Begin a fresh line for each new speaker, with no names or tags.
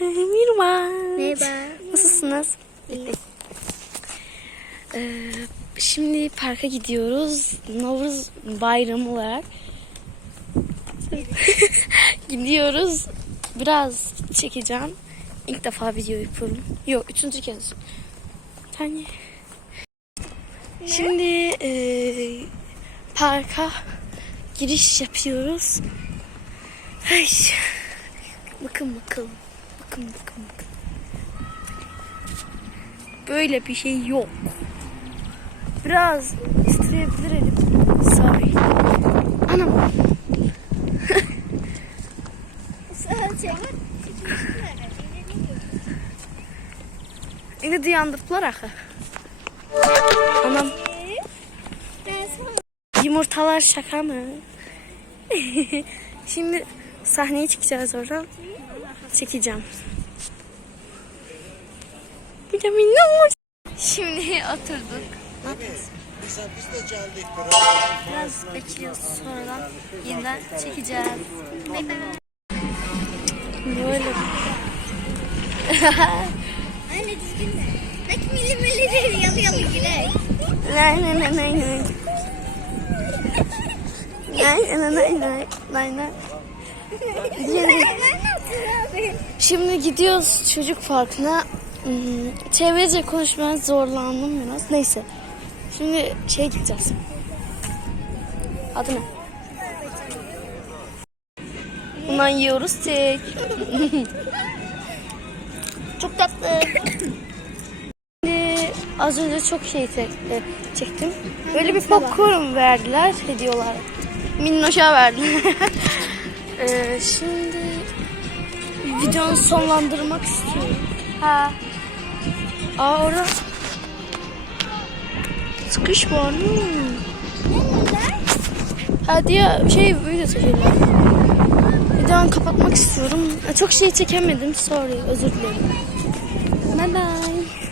Merhaba.
Merhaba.
Nasılsınız? Ee, şimdi parka gidiyoruz. Navruz bayramı olarak. gidiyoruz. Biraz çekeceğim. İlk defa video yapıyorum. Yok üçüncü kez. Yani şimdi eee, parka giriş yapıyoruz. Ay. Bakın bakalım. Bakın bakın bakın. Böyle bir şey yok. Biraz isteyebilir elim. Sorry. Anam. Yine duyandırdılar akı. Anam. Yumurtalar şaka mı? Şimdi sahneye çıkacağız oradan. Çekeceğim. Bir de minnoş. Şimdi oturduk.
Mesela biz de geldik.
Biraz bekliyoruz sonradan yeniden çekeceğiz. Böyle.
Anne düzgün de. Bak milimeleri yalı yalı güler.
Lay lay lay lay lay. Lay lay lay lay lay lay. Diğeri- Şimdi gidiyoruz çocuk parkına. Hmm, Çevrece konuşmaya zorlandım biraz. Neyse. Şimdi şey gideceğiz. Adı ne? Bundan yiyoruz tek. Çok tatlı. Şimdi az önce çok şey e, çektim. Böyle bir popcorn verdiler hediye olarak. Minnoş'a verdiler. Ee, şimdi videonu sonlandırmak istiyorum. Ha. Aa orada sıkış var. Hmm. Hadi ya şey video çekelim. Videoyu kapatmak istiyorum. Çok şey çekemedim. Sorry. Özür dilerim. Bye bye.